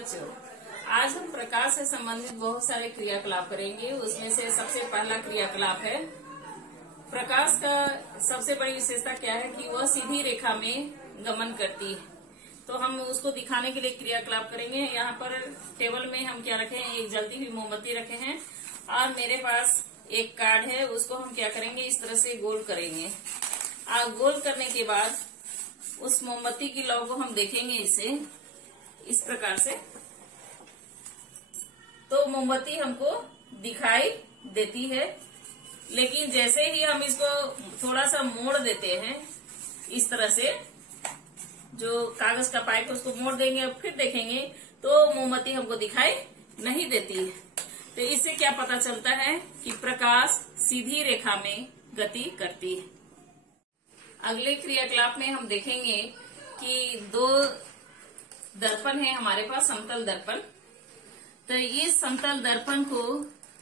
बच्चों, आज हम प्रकाश से संबंधित बहुत सारे क्रियाकलाप करेंगे। उसमें से सबसे पहला क्रियाकलाप है प्रकाश का। सबसे बड़ी विशेषता क्या है कि वह सीधी रेखा में गमन करती है। तो हम उसको दिखाने के लिए क्रियाकलाप करेंगे। यहाँ पर टेबल में हम क्या रखे हैं, एक जलती हुई मोमबत्ती रखे हैं और मेरे पास एक कार्ड है। उसको हम क्या करेंगे, इस तरह से गोल करेंगे। गोल करने के बाद उस मोमबत्ती की लौ को हम देखेंगे इसे इस प्रकार से, तो मोमबत्ती हमको दिखाई देती है। लेकिन जैसे ही हम इसको थोड़ा सा मोड़ देते हैं, इस तरह से जो कागज का पाइप है उसको मोड़ देंगे और फिर देखेंगे तो मोमबत्ती हमको दिखाई नहीं देती है। तो इससे क्या पता चलता है कि प्रकाश सीधी रेखा में गति करती है। अगले क्रियाकलाप में हम देखेंगे कि दो दर्पण है हमारे पास, समतल दर्पण। तो इस समतल दर्पण को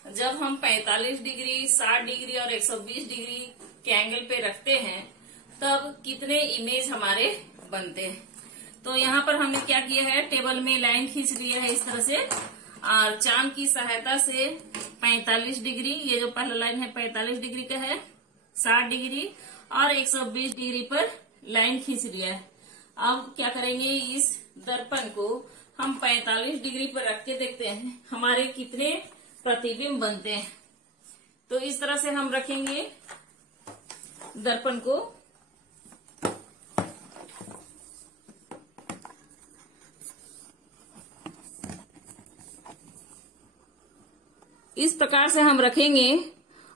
जब हम 45 डिग्री, 60 डिग्री और 120 डिग्री के एंगल पे रखते हैं तब कितने इमेज हमारे बनते हैं। तो यहाँ पर हमने क्या किया है, टेबल में लाइन खींच लिया है इस तरह से और चांद की सहायता से 45 डिग्री, ये जो पहला लाइन है 45 डिग्री का है, 60 डिग्री और 120 डिग्री पर लाइन खींच लिया है। अब क्या करेंगे, इस दर्पण को हम 45 डिग्री पर रख के देखते हैं हमारे कितने प्रतिबिंब बनते हैं। तो इस तरह से हम रखेंगे दर्पण को। इस प्रकार से हम रखेंगे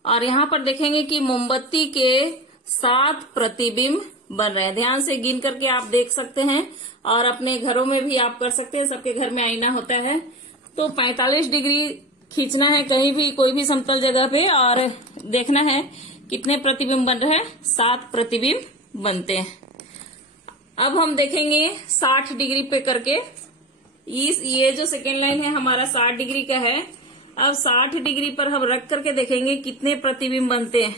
और यहाँ पर देखेंगे कि मोमबत्ती के 7 प्रतिबिंब बन रहे हैं। ध्यान से गिन करके आप देख सकते हैं और अपने घरों में भी आप कर सकते हैं। सबके घर में आईना होता है। तो 45 डिग्री खींचना है कहीं भी, कोई भी समतल जगह पे, और देखना है कितने प्रतिबिंब बन रहे हैं। 7 प्रतिबिंब बनते हैं। अब हम देखेंगे 60 डिग्री पे करके। ये जो सेकेंड लाइन है हमारा 60 डिग्री का है। अब 60 डिग्री पर हम रख करके देखेंगे कितने प्रतिबिंब बनते हैं।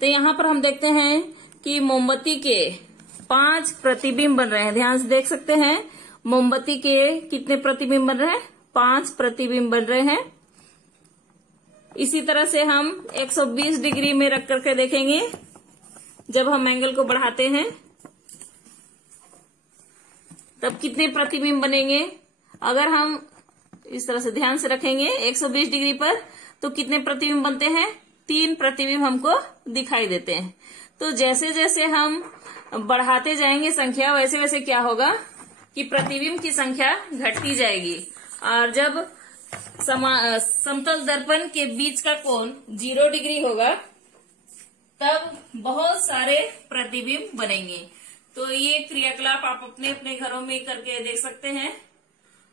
तो यहाँ पर हम देखते हैं कि मोमबत्ती के 5 प्रतिबिंब बन रहे हैं। ध्यान से देख सकते हैं मोमबत्ती के कितने प्रतिबिंब बन रहे हैं, 5 प्रतिबिंब बन रहे हैं। इसी तरह से हम 120 डिग्री में रख करके देखेंगे। जब हम एंगल को बढ़ाते हैं तब कितने प्रतिबिंब बनेंगे। अगर हम इस तरह से ध्यान से रखेंगे 120 डिग्री पर तो कितने प्रतिबिंब बनते हैं, 3 प्रतिबिंब हमको दिखाई देते हैं। तो जैसे जैसे हम बढ़ाते जाएंगे संख्या, वैसे वैसे क्या होगा कि प्रतिबिंब की संख्या घटती जाएगी। और जब समतल दर्पण के बीच का कोण 0 डिग्री होगा तब बहुत सारे प्रतिबिंब बनेंगे। तो ये क्रियाकलाप आप अपने अपने घरों में करके देख सकते हैं।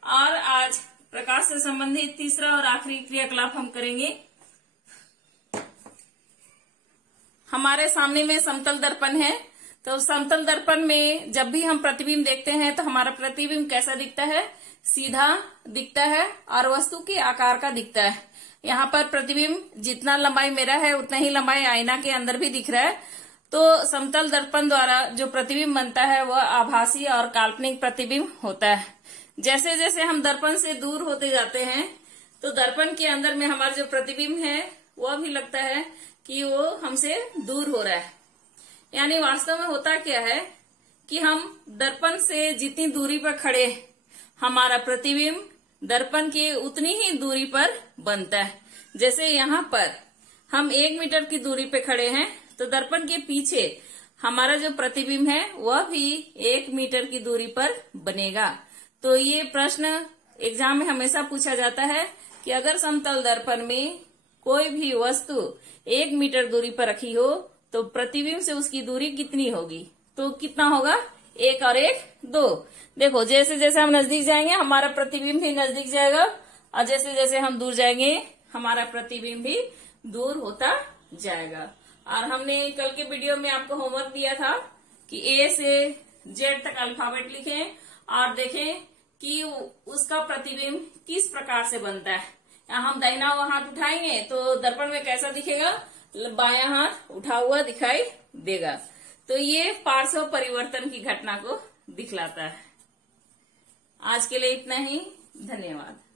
और आज प्रकाश से संबंधित तीसरा और आखिरी क्रियाकलाप हम करेंगे। हमारे सामने में समतल दर्पण है। तो समतल दर्पण में जब भी हम प्रतिबिंब देखते हैं तो हमारा प्रतिबिंब कैसा दिखता है, सीधा दिखता है और वस्तु के आकार का दिखता है। यहाँ पर प्रतिबिंब जितना लंबाई मेरा है उतना ही लंबाई आईना के अंदर भी दिख रहा है। तो समतल दर्पण द्वारा जो प्रतिबिंब बनता है वह आभासी और काल्पनिक प्रतिबिंब होता है। जैसे जैसे हम दर्पण से दूर होते जाते हैं तो दर्पण के अंदर में हमारा जो प्रतिबिंब है वह भी लगता है कि वो हमसे दूर हो रहा है। यानी वास्तव में होता क्या है कि हम दर्पण से जितनी दूरी पर खड़े हमारा प्रतिबिंब दर्पण के उतनी ही दूरी पर बनता है। जैसे यहाँ पर हम 1 मीटर की दूरी पे खड़े हैं तो दर्पण के पीछे हमारा जो प्रतिबिंब है वह भी 1 मीटर की दूरी पर बनेगा। तो ये प्रश्न एग्जाम में हमेशा पूछा जाता है कि अगर समतल दर्पण में कोई भी वस्तु 1 मीटर दूरी पर रखी हो तो प्रतिबिंब से उसकी दूरी कितनी होगी। तो कितना होगा, 1 और 1 2। देखो जैसे जैसे हम नजदीक जाएंगे हमारा प्रतिबिंब भी नजदीक जाएगा और जैसे जैसे हम दूर जाएंगे हमारा प्रतिबिंब भी दूर होता जाएगा। और हमने कल के वीडियो में आपको होमवर्क दिया था कि A से Z तक अल्फाबेट लिखें और देखें कि उसका प्रतिबिंब किस प्रकार से बनता है। हम दाहिना हाथ उठाएंगे तो दर्पण में कैसा दिखेगा, बायां हाथ उठा हुआ दिखाई देगा। तो ये पार्श्व परिवर्तन की घटना को दिखलाता है। आज के लिए इतना ही। धन्यवाद।